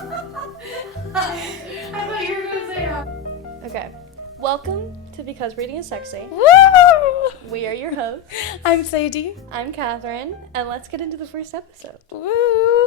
I thought you were going to say that. Okay. Welcome to Because Reading is Sexy. Woo! We are your hosts. I'm Sadie. I'm Catherine, and let's get into the first episode. Woo!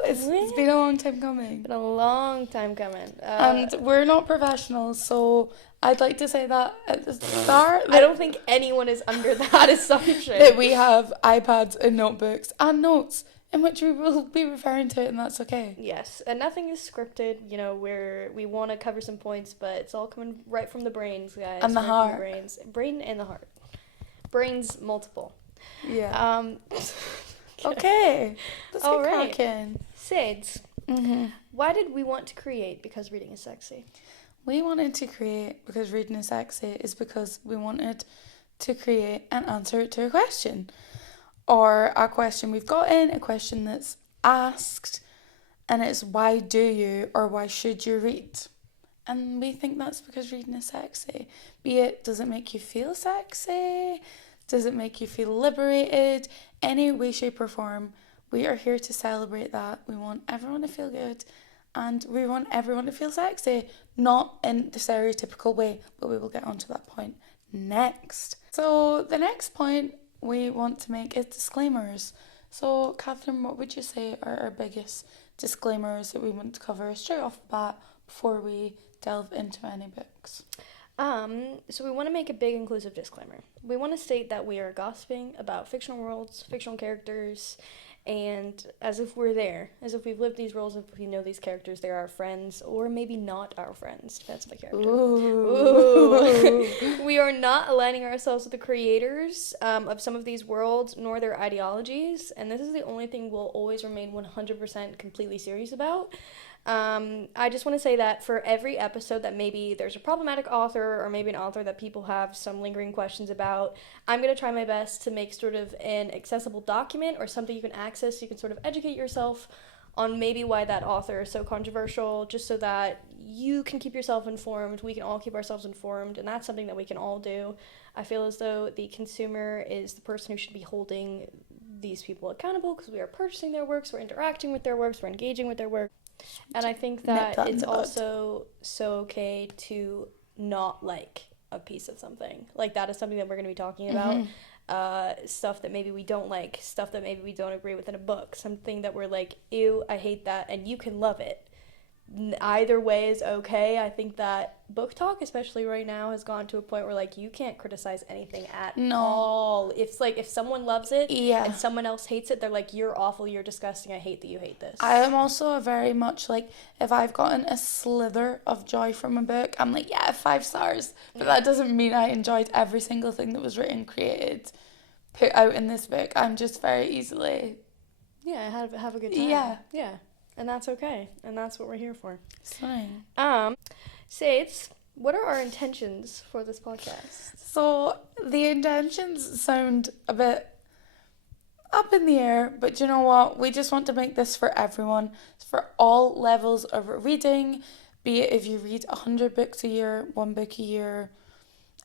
It's been a long time coming. Been a long time coming. And we're not professionals, so I'd like to say that at the start. I don't think anyone is under that assumption. That we have iPads and notebooks and notes in which we will be referring to it, and that's okay. Yes, and nothing is scripted. You know, we want to cover some points, but it's all coming right from the brains, guys. And the right heart. From the brain and the heart. Brains multiple. Yeah. Okay. Let's All get right. cracking. Sades, why did we want to create Because Reading is Sexy? We wanted to create Because Reading is Sexy is because we wanted to create an answer to a question. Or a question we've gotten, a question that's asked, and it's why do you or why should you read? And we think that's because reading is sexy. Be it, does it make you feel sexy? Does it make you feel liberated? Any way, shape or form, we are here to celebrate that. We want everyone to feel good and we want everyone to feel sexy. Not in the stereotypical way, but we will get onto that point next. So the next point we want to make is disclaimers. So Catherine, what would you say are our biggest disclaimers that we want to cover straight off the bat before we delve into any books? So we want to make a big inclusive disclaimer. We want to state that we are gossiping about fictional worlds, fictional characters, and as if we're there, as if we've lived these roles, if we know these characters, they're our friends, or maybe not our friends, depends on the character. Ooh. We are not aligning ourselves with the creators of some of these worlds, nor their ideologies, and this is the only thing we'll always remain 100% completely serious about. I just want to say that for every episode that maybe there's a problematic author or maybe an author that people have some lingering questions about, I'm going to try my best to make sort of an accessible document or something you can access so you can sort of educate yourself on maybe why that author is so controversial, just so that you can keep yourself informed, we can all keep ourselves informed, and that's something that we can all do. I feel as though the consumer is the person who should be holding these people accountable because we are purchasing their works, we're interacting with their works, we're engaging with their work. And I think that it's also so okay to not like a piece of something. Like, that is something that we're going to be talking about. Stuff that maybe we don't like, stuff that maybe we don't agree with in a book. Something that we're like, ew, I hate that, and you can love it. Either way is okay. I think that book talk, especially right now, has gone to a point where, like, you can't criticize anything at all. It's like, if someone loves it and someone else hates it, they're like, you're awful, you're disgusting, I hate that you hate this. I am also very much like, if I've gotten a slither of joy from a book, I'm like, yeah, 5 stars. But that doesn't mean I enjoyed every single thing that was written, created, put out in this book. I'm just very easily... Yeah, have a good time. Yeah. And that's okay. And that's what we're here for. It's fine. Sades, what are our intentions for this podcast? So, the intentions sound a bit up in the air, but you know what? We just want to make this for everyone. It's for all levels of reading, be it if you read 100 books a year, 1 book a year.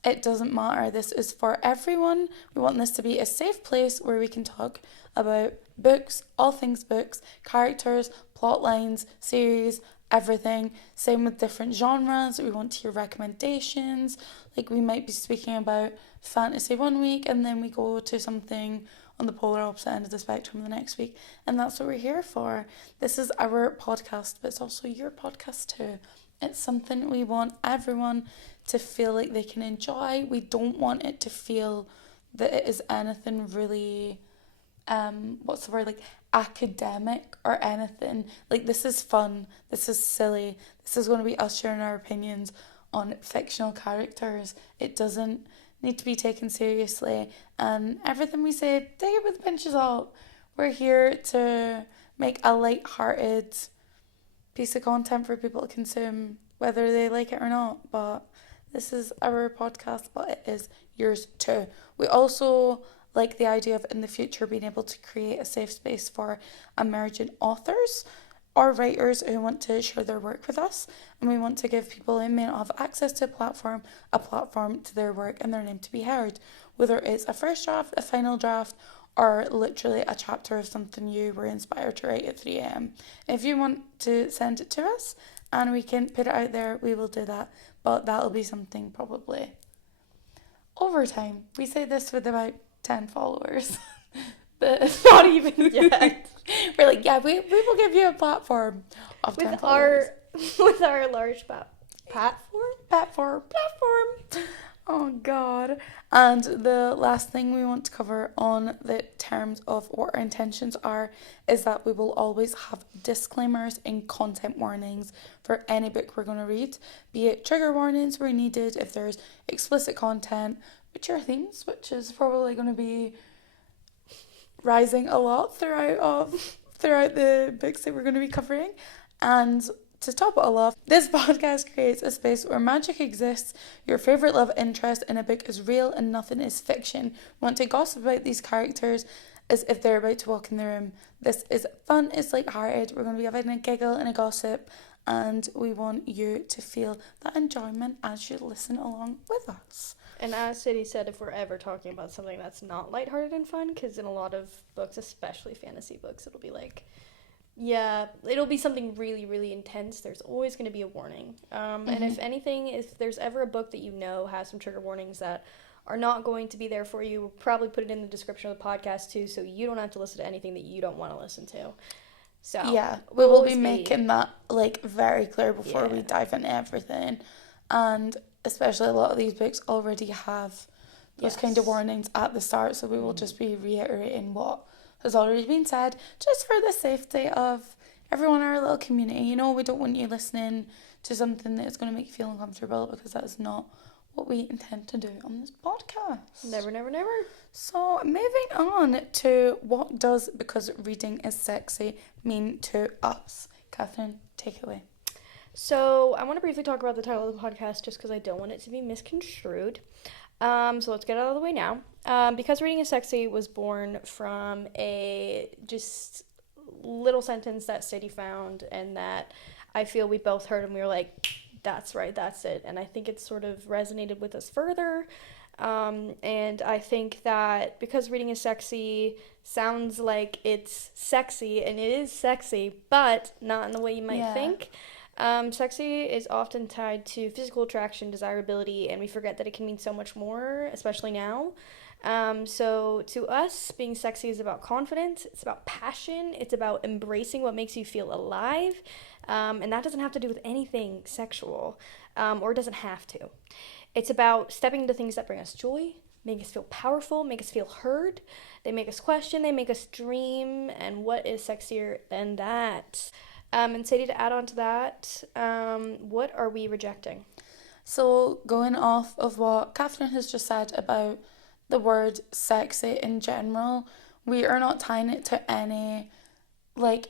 It doesn't matter. This is for everyone. We want this to be a safe place where we can talk about books, all things books, characters, plot lines, series, everything. Same with different genres. We want to hear recommendations. Like, we might be speaking about fantasy one week and then we go to something on the polar opposite end of the spectrum the next week. And that's what we're here for. This is our podcast, but it's also your podcast too. It's something we want everyone to feel like they can enjoy. We don't want it to feel that it is anything really, like academic or anything. Like, this is fun, this is silly, this is going to be us sharing our opinions on fictional characters. It doesn't need to be taken seriously, and everything we say, take it with a pinch of salt. We're here to make a light-hearted piece of content for people to consume, whether they like it or not. But this is our podcast, but it is yours too. We also like the idea of, in the future, being able to create a safe space for emerging authors or writers who want to share their work with us, and we want to give people who may not have access to a platform to their work and their name to be heard, whether it's a first draft, a final draft, or literally a chapter of something you were inspired to write at 3 a.m. If you want to send it to us and we can put it out there, we will do that. But that'll be something probably over time. We say this with about 10 followers. But Not even yet. We're like, yeah, we will give you a platform of 10 followers. With our large platform. Oh God. And the last thing we want to cover on the terms of what our intentions are is that we will always have disclaimers and content warnings for any book we're going to read, be it trigger warnings where needed if there's explicit content, mature themes, which is probably going to be rising a lot throughout the books that we're going to be covering. And to top it all off, this podcast creates a space where magic exists, your favourite love interest in a book is real and nothing is fiction. We want to gossip about these characters as if they're about to walk in the room. This is fun, it's light-hearted, we're going to be having a giggle and a gossip, and we want you to feel that enjoyment as you listen along with us. And as Sadie said, if we're ever talking about something that's not lighthearted and fun, because in a lot of books, especially fantasy books, it'll be like, yeah, it'll be something really, really intense. There's always going to be a warning. And if anything, if there's ever a book that you know has some trigger warnings that are not going to be there for you, we'll probably put it in the description of the podcast too, so you don't have to listen to anything that you don't want to listen to. So yeah, we will be making that like very clear before we dive into everything. And especially a lot of these books already have those kind of warnings at the start, so we will just be reiterating what has already been said, just for the safety of everyone in our little community. You know, we don't want you listening to something that's going to make you feel uncomfortable, because that is not what we intend to do on this podcast. Never, never, never. So, moving on to what does because reading is sexy mean to us? Catherine, take it away. So, I want to briefly talk about the title of the podcast just because I don't want it to be misconstrued. So let's get it out of the way now. Because Reading is Sexy was born from a just little sentence that Sadie found and that I feel we both heard and we were like, that's right, that's it. And I think it sort of resonated with us further. And I think that because Reading is Sexy sounds like it's sexy, and it is sexy, but not in the way you might think. Sexy is often tied to physical attraction, desirability, and we forget that it can mean so much more, especially now. So to us, being sexy is about confidence, it's about passion, it's about embracing what makes you feel alive, and that doesn't have to do with anything sexual, or it doesn't have to. It's about stepping into things that bring us joy, make us feel powerful, make us feel heard. They make us question, they make us dream, and what is sexier than that? And Sadie, to add on to that, what are we rejecting? So going off of what Catherine has just said about the word sexy in general, we are not tying it to any like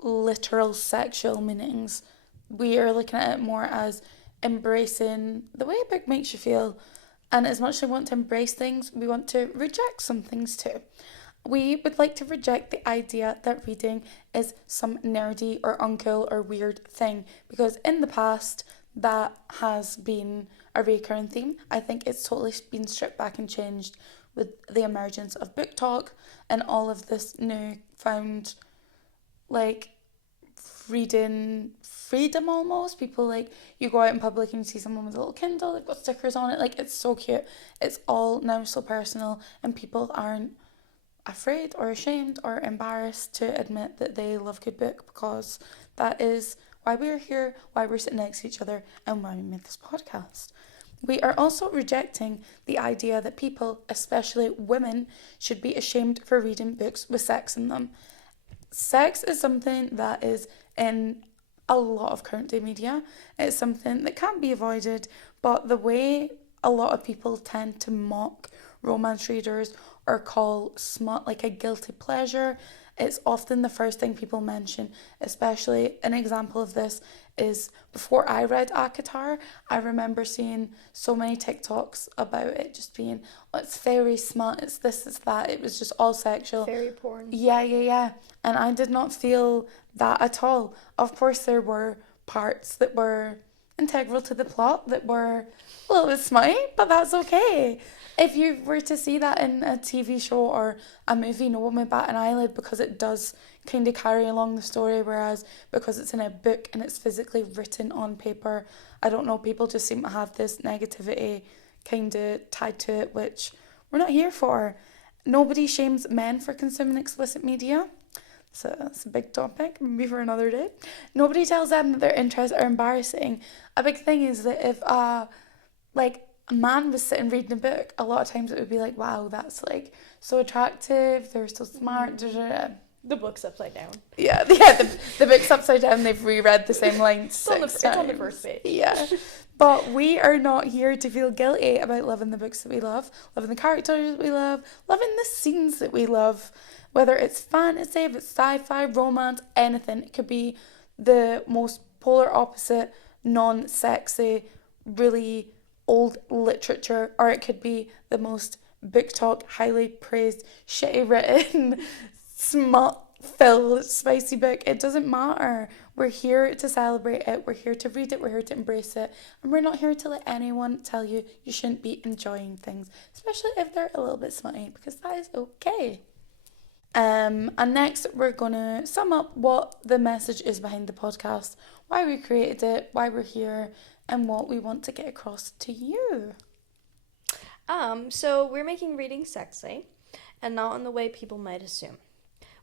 literal sexual meanings. We are looking at it more as embracing the way a book makes you feel. And as much as we want to embrace things, we want to reject some things too. We would like to reject the idea that reading is some nerdy or uncool or weird thing, because in the past that has been a recurring theme. I think it's totally been stripped back and changed with the emergence of book talk and all of this new found like reading freedom almost. People like, you go out in public and you see someone with a little Kindle, they've got stickers on it, like it's so cute. It's all now so personal and people aren't afraid or ashamed or embarrassed to admit that they love good book, because that is why we're here, why we're sitting next to each other, and why we made this podcast. We are also rejecting the idea that people, especially women, should be ashamed for reading books with sex in them. Sex is something that is in a lot of current day media. It's something that can't be avoided, but the way a lot of people tend to mock romance readers or call smut like a guilty pleasure, it's often the first thing people mention. Especially an example of this is before I read ACOTAR, I remember seeing so many TikToks about it just being, oh, it's fairy smut, it's this, it's that, it was just all sexual. Fairy porn. Yeah. And I did not feel that at all. Of course there were parts that were integral to the plot that were a little bit smutty, but that's okay. If you were to see that in a TV show or a movie, no one would bat an eyelid because it does kind of carry along the story, whereas because it's in a book and it's physically written on paper, I don't know, people just seem to have this negativity kind of tied to it, which we're not here for. Nobody shames men for consuming explicit media. So that's a big topic, maybe for another day. Nobody tells them that their interests are embarrassing. A big thing is that if like a man was sitting reading a book, a lot of times it would be like, wow, that's like so attractive, they're so smart. The book's upside down. Yeah, the book's upside down, they've reread the same lines It's on the first page. Yeah. But we are not here to feel guilty about loving the books that we love, loving the characters that we love, loving the scenes that we love. Whether it's fantasy, if it's sci-fi, romance, anything. It could be the most polar opposite, non-sexy, really old literature, or it could be the most book talk, highly praised, shitty written, smut-filled, spicy book. It doesn't matter. We're here to celebrate it. We're here to read it. We're here to embrace it. And we're not here to let anyone tell you you shouldn't be enjoying things, especially if they're a little bit smutty, because that is okay. And next, we're going to sum up what the message is behind the podcast, why we created it, why we're here, and what we want to get across to you. So we're making reading sexy, and not in the way people might assume.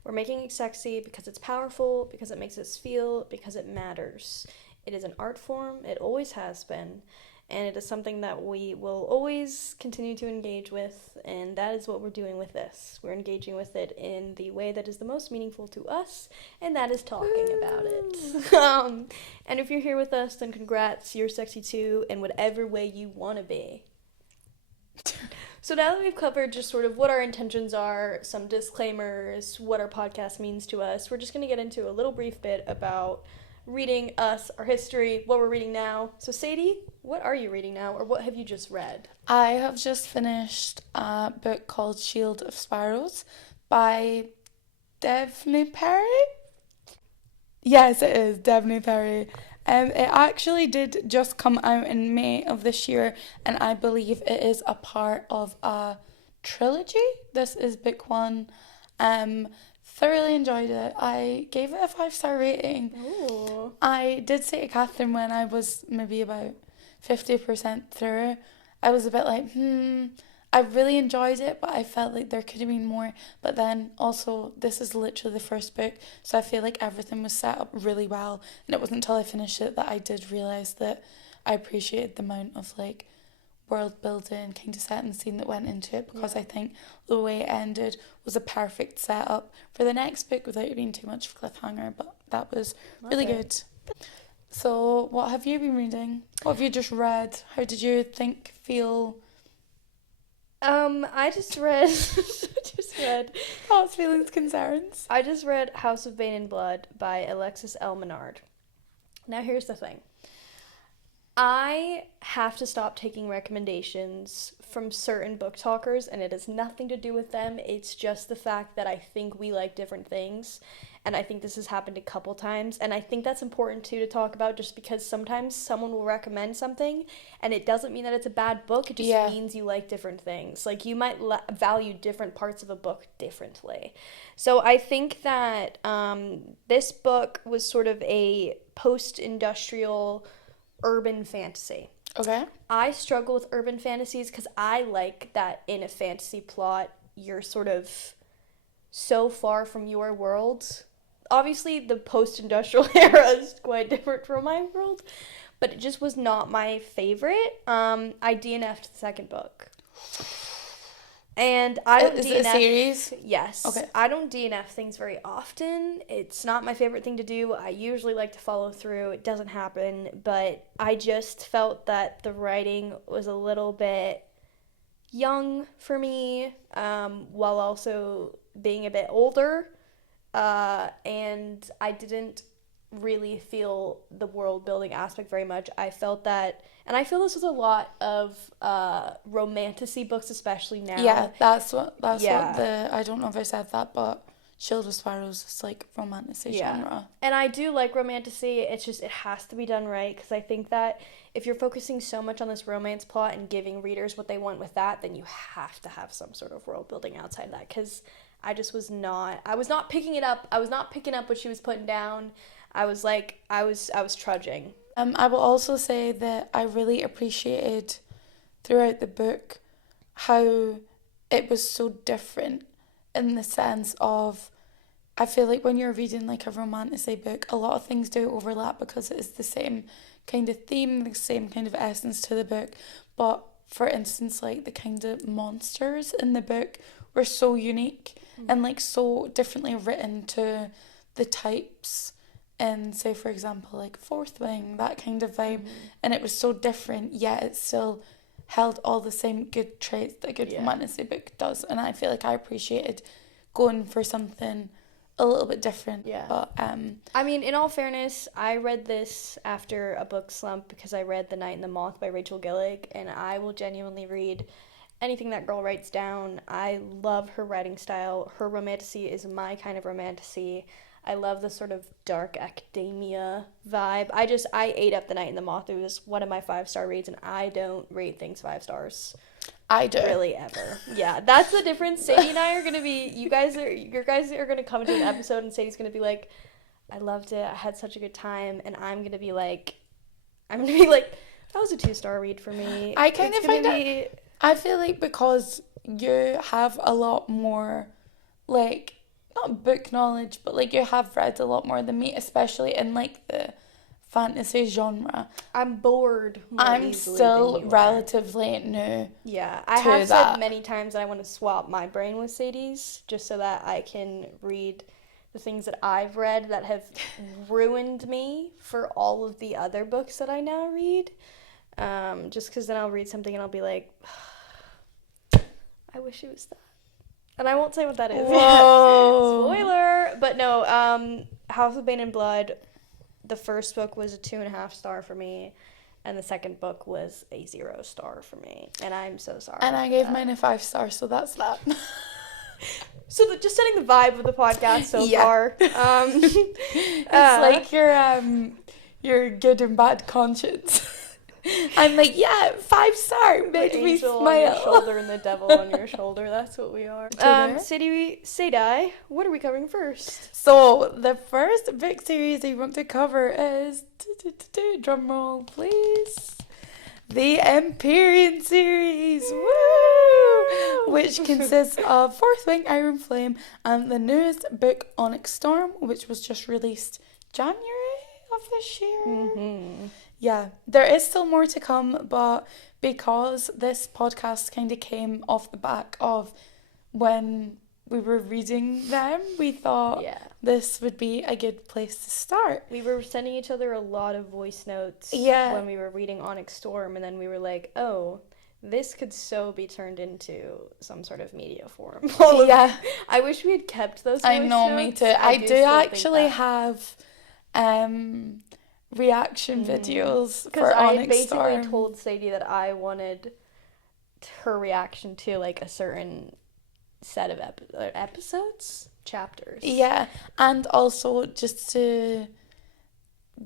We're making it sexy because it's powerful, because it makes us feel, because it matters. It is an art form, it always has been, and it is something that we will always continue to engage with, and that is what we're doing with this. We're engaging with it in the way that is the most meaningful to us, and that is talking about it. And if you're here with us, then congrats, you're sexy too, in whatever way you want to be. So now that we've covered just sort of what our intentions are, some disclaimers, what our podcast means to us, we're just going to get into a little brief bit about reading, us, our history, what we're reading now. So Sadie, what are you reading now, or what have you just read? I have just finished a book called Shield of Sparrows by Daphne Perry. Yes, it is Daphne Perry. It actually did just come out in May of this year, and I believe it is a part of a trilogy. This is book one. Thoroughly enjoyed it. I gave it a 5-star rating. Ooh. I did say to Catherine when I was maybe about 50% through, I was a bit like, I really enjoyed it, but I felt like there could have been more. But then also, this is literally the first book, so I feel like everything was set up really well. And it wasn't until I finished it that I did realise that I appreciated the amount of like world building, kind of setting the scene that went into it, because I think the way it ended was a perfect setup for the next book without it being too much of a cliffhanger, but that was really good. So what have you been reading? What have you just read? How did you think, feel? I just read Thoughts, feelings, concerns. I just read House of Bane and Blood by Alexis L. Menard. Now here's the thing. I have to stop taking recommendations from certain book talkers, and it has nothing to do with them. It's just the fact that I think we like different things, and I think this has happened a couple times, and I think that's important too to talk about, just because sometimes someone will recommend something, and it doesn't mean that it's a bad book. It just means you like different things. Like, you might value different parts of a book differently. So I think that this book was sort of a post-industrial urban fantasy. Okay. I struggle with urban fantasies because I like that in a fantasy plot, you're sort of so far from your world. Obviously, the post-industrial era is quite different from my world, but it just was not my favorite. I DNF'd the second book. And I don't Is DNF. it a series? Yes. Okay. I don't DNF things very often. It's not my favorite thing to do. I usually like to follow through. It doesn't happen, but I just felt that the writing was a little bit young for me, while also being a bit older, and I didn't really feel the world building aspect very much. I felt that, and I feel this with a lot of romantasy books, especially now. Yeah, that's what I don't know if I said that, but Shield of Sparrows is like romantasy genre. And I do like romantasy. It's just, it has to be done right, because I think that if you're focusing so much on this romance plot and giving readers what they want with that, then you have to have some sort of world building outside that, because I was not picking it up. I was not picking up what she was putting down. I was trudging. I will also say that I really appreciated throughout the book how it was so different, in the sense of, I feel like when you're reading like a romantasy book, a lot of things do overlap because it is the same kind of theme, the same kind of essence to the book. But for instance, like the kind of monsters in the book were so unique and like so differently written to the types in, say for example, like Fourth Wing, that kind of vibe. And it was so different, yet it still held all the same good traits that a good romantasy book does. And I feel like I appreciated going for something a little bit different. Yeah. But I mean, in all fairness, I read this after a book slump because I read The Night and the Moth by Rachel Gillig, and I will genuinely read anything that girl writes down. I love her writing style. Her romantasy is my kind of romantasy. I love the sort of dark academia vibe. I ate up The Night and the Moth. It was one of my 5-star reads, and I don't rate things 5 stars. I do. Really, ever. Yeah, that's the difference. Sadie and I are going to be, your guys are going to come into an episode and Sadie's going to be like, I loved it, I had such a good time, and I'm going to be like, that was a 2-star read for me. I kind of find it, I feel like because you have a lot more, like, not book knowledge, but like you have read a lot more than me, especially in like the fantasy genre. I'm bored more I'm easily still than you relatively new. Yeah, I have said many times that I want to swap my brain with Sadie's just so that I can read the things that I've read that have ruined me for all of the other books that I now read. Just because then I'll read something and I'll be like, I wish it was that. And I won't say what that is. Whoa. Spoiler! But no, House of Bane and Blood, the first book was a 2.5 star for me, and the second book was a 0 star for me. And I'm so sorry. And I gave mine a 5 star, so that's that. So just setting the vibe of the podcast so far. It's like your good and bad conscience. I'm like, 5 star, made me smile. On your shoulder and the devil on your shoulder. That's what we are. Sadie, what are we covering first? So the first book series I want to cover is, drum roll please, the Empyrean series, woo! Which consists of Fourth Wing, Iron Flame, and the newest book, Onyx Storm, which was just released January of this year. Yeah, there is still more to come, but because this podcast kind of came off the back of when we were reading them, we thought this would be a good place to start. We were sending each other a lot of voice notes when we were reading Onyx Storm, and then we were like, oh, this could so be turned into some sort of media form. I wish we had kept those voice notes. Me too. I do actually have reaction videos for Onyx Storm. Because I basically told Sadie that I wanted her reaction to like a certain set of episodes, chapters. Yeah, and also just to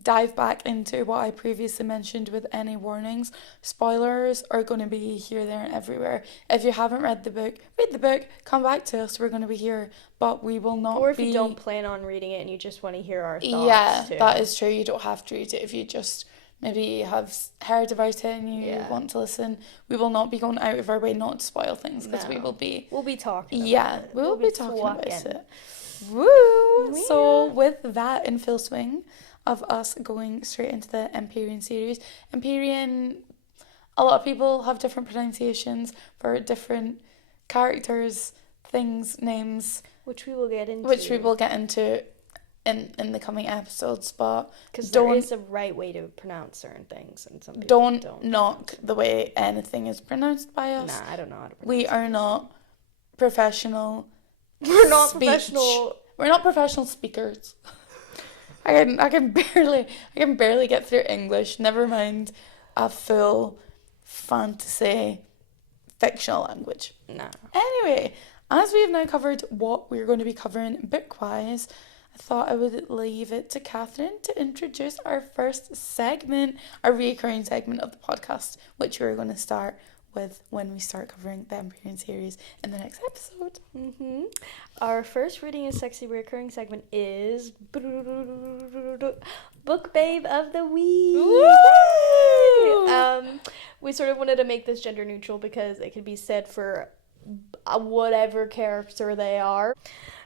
dive back into what I previously mentioned with any warnings, spoilers are going to be here, there, and everywhere. If you haven't read the book, read the book, come back to us, we're going to be here, but we will not Or if you don't plan on reading it and you just want to hear our thoughts. Yeah, too. That is true. You don't have to read it if you just maybe have heard about it and you want to listen. We will not be going out of our way not to spoil things, because we'll be talking about it. We'll be talking about it. Woo! Yeah. So with that in full swing of us going straight into the Empyrean series. Empyrean, a lot of people have different pronunciations for different characters, things, names. Which we will get into. In the coming episodes, but because there is a right way to pronounce certain things, and some people don't knock the way anything is pronounced by us. Nah, I don't know how to pronounce We are not professional. We're not professional. We're not professional speakers. I can barely get through English. Never mind a full fantasy fictional language. Nah. Anyway, As we have now covered what we're going to be covering book-wise, I thought I would leave it to Catherine to introduce our first segment, our recurring segment of the podcast, which we're going to start with when we start covering the Empyrean series in the next episode. Our first reading and sexy recurring segment is Book Babe of the Week. We sort of wanted to make this gender neutral because it could be said for whatever character they are.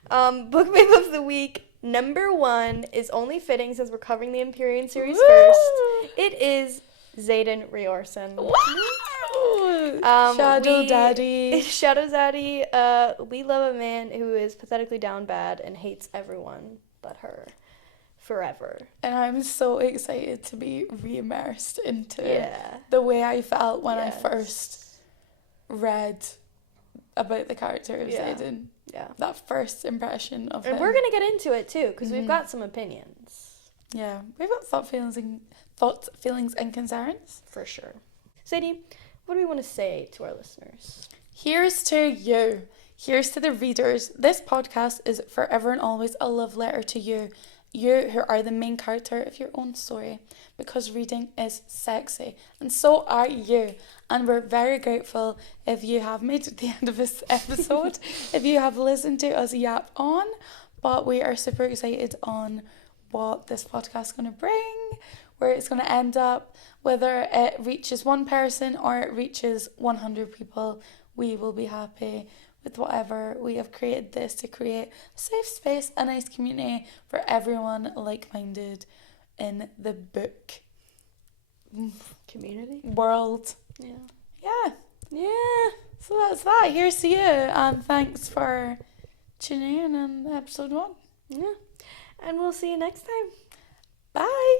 Book Babe of the Week number 1 is only fitting since we're covering the Empyrean series first. It is Xaden Riorson. Shadow Daddy. Shadow Daddy. We love a man who is pathetically down bad and hates everyone but her forever. And I'm so excited to be re-immersed into the way I felt when I first read about the character of Xaden. Yeah. That first impression of him. And we're going to get into it too, because we've got some opinions. Yeah, we've got thoughts, feelings, and concerns. For sure. Sadie, what do we want to say to our listeners? Here's to you. Here's to the readers. This podcast is forever and always a love letter to you. You who are the main character of your own story. Because reading is sexy. And so are you. And we're very grateful if you have made it to the end of this episode. If you have listened to us yap on. But we are super excited on what this podcast is going to bring. Where it's going to end up. Whether it reaches one person or it reaches 100 people. We will be happy with whatever. We have created this to create a safe space, a nice community for everyone like-minded in the book community world. Yeah. So that's that. Here's to you, and thanks for tuning in on episode 1. Yeah, and we'll see you next time. Bye.